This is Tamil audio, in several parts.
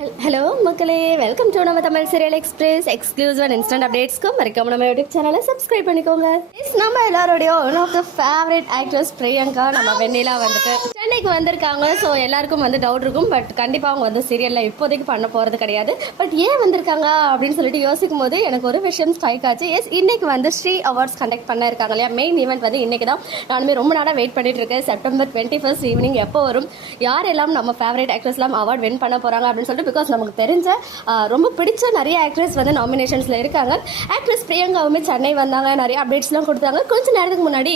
ஹல்- ஹலோ மக்களே. வெல்கம் டு நம்ம Tamil serial express exclusive and instant அப்டேட்ஸ்க்கும் மறக்காம நம்ம யூடியூப் சேனலை சப்ஸ்கிரைப் பண்ணிக்கோங்க. இஸ் நம்ம எல்லாரோடைய one of the favourite actress Priyanka நம்ம வெண்ணிலா வந்துட்டு சென்னைக்கு வந்திருக்காங்க. ஸோ எல்லாருக்கும் வந்து டவுட் இருக்கும். பட் கண்டிப்பாக அவங்க வந்து சீரியலில் இப்போதைக்கு பண்ண போகிறது கிடையாது. பட் ஏன் வந்திருக்காங்க அப்படின்னு சொல்லிட்டு யோசிக்கும் போது எனக்கு ஒரு விஷயம் ஸ்ட்ரைக் ஆச்சு. எஸ் இன்னைக்கு வந்து ஸ்ரீ அவார்ட்ஸ் கண்டக்ட் பண்ண இருக்காங்க இல்லையா? மெயின் ஈவெண்ட் வந்து இன்னைக்கு தான். நானுமே ரொம்ப நாளாக வெயிட் பண்ணிட்டு இருக்கேன். செப்டம்பர் டுவெண்ட்டி ஃபர்ஸ்ட் ஈவினிங் எப்போ வரும்? யாரெல்லாம் நம்ம ஃபேவரட் ஆக்ட்ரஸ்லாம் அவார்ட் வின் பண்ண போகிறாங்க அப்படின்னு சொல்லிட்டு பிகாஸ் நமக்கு தெரிஞ்ச ரொம்ப பிடிச்ச நிறைய ஆக்ட்ரஸ் வந்து நாமினேஷன்ஸில் இருக்காங்க. ஆக்ட்ரஸ் பிரியங்காவுமே சென்னை வந்தாங்க. நிறைய அப்டேட்ஸ்லாம் கொடுத்தாங்க. கொஞ்ச நேரத்துக்கு முன்னாடி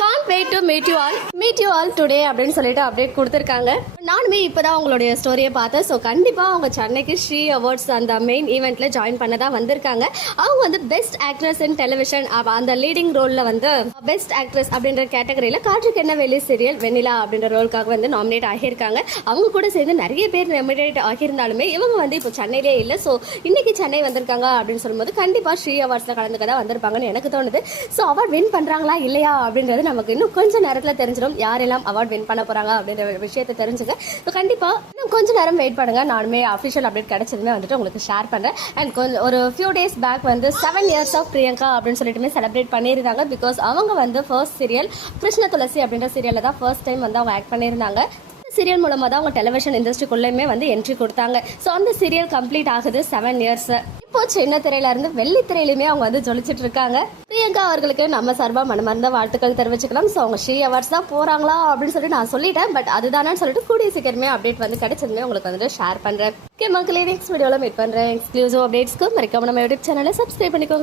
can't wait to meet you all meet you all today அப்படின்னு சொல்லிட்டு அப்டேட் கொடுத்துருக்காங்க. நானுமே இப்போதான் அவங்களுடைய ஸ்டோரியை பார்த்தேன். ஸோ கண்டிப்பாக அவங்க சென்னைக்கு ஸ்ரீ அவார்ட்ஸ் அந்த மெயின் ஈவெண்ட்ல ஜாயின் பண்ண தான் வந்திருக்காங்க. அவங்க வந்து பெஸ்ட் ஆக்ட்ரஸ் இன் டெலிவிஷன் அந்த லீடிங் ரோலில் வந்து பெஸ்ட் ஆக்ட்ரஸ் அப்படின்ற கேட்டகரியில் காற்றுக்கு என்ன வெளி சீரியல் வெண்ணிலா அப்படின்ற ரோலுக்காக வந்து நாமினேட் ஆகியிருக்காங்க. அவங்க கூட சேர்ந்து நிறைய பேர் நாமினேட் ஆகியிருந்தாலுமே இவங்க வந்து இப்போ சென்னையிலே இல்லை. ஸோ இன்னைக்கு சென்னை வந்திருக்காங்க அப்படின்னு சொல்லும்போது கண்டிப்பாக ஸ்ரீ அவார்ட்ஸில் கலந்துக்க தான் வந்திருப்பாங்கன்னு எனக்கு தோணுது. ஸோ அவார்ட் வின் பண்ணுறாங்களா இல்லையா அப்படின்றது நமக்கு இன்னும் கொஞ்சம் நேரத்தில் தெரிஞ்சிடும். யாரெல்லாம் அவார்ட் வின் பண்ண போகிறாங்க அப்படின்ற ஒரு விஷயத்தை தெரிஞ்சுக்க ஸோ கண்டிப்பாக இன்னும் கொஞ்ச நேரம் வெயிட் பண்ணுங்க. நானுமே அஃபிஷியல் அப்டேட் கிடைச்சதுமே வந்துட்டு உங்களுக்கு ஷேர் பண்ணுறேன் அண்ட் கொஞ்சம் ஒரு ஃபியூ டேஸ் பேக் வந்து செவன் இயர்ஸ் ஆஃப் பிரியங்கா அப்படின்னு சொல்லிட்டுமே செலிப்ரேட் பண்ணியிருந்தாங்க. பிகாஸ் அவங்க வந்து ஃபர்ஸ்ட் சீரியல் கிருஷ்ண துளசி அப்படின்ற சீரியலில் தான் ஃபர்ஸ்ட் டைம் வந்து அவங்க ஆக்ட் பண்ணியிருந்தாங்க. சீரியல் மூலமாக தான் அவங்க டெலிவிஷன் இண்டஸ்ட்ரிக்குள்ளேயுமே வந்து என்ட்ரி கொடுத்தாங்க. ஸோ அந்த சீரியல் கம்ப்ளீட் ஆகுது செவன் இயர்ஸ் இப்போ சின்ன திரையில இருந்து வெள்ளி திரையிலுமே அவங்க வந்து ஜொலிச்சிட்டு இருக்காங்க. பிரியங்கா அவர்களுக்கு நம்ம சார்பாக மனமார்ந்த வாழ்த்துக்கள் தெரிவிச்சுக்கலாம். ஸோ அவங்க ஷீ அவர்ஸ் தான் போறாங்களா அப்படின்னு சொல்லிட்டு நான் சொல்லிட்டேன். பட் அதுதானு சொல்லிட்டு கூடிய சீக்கிரமே அப்டேட் வந்து கிடைச்சதுமே உங்களுக்கு வந்துட்டு ஷேர் பண்றேன். ஓகே மக்களே நெக்ஸ்ட் வீடியோவில் மீட் பண்றேன். எக்ஸ்க்ளூசிவ் அப்டேட்ஸ்க்கு மறக்காம நம்ம யூடியூப் சேனலை சப்ஸ்கிரைப் பண்ணிக்கோங்க.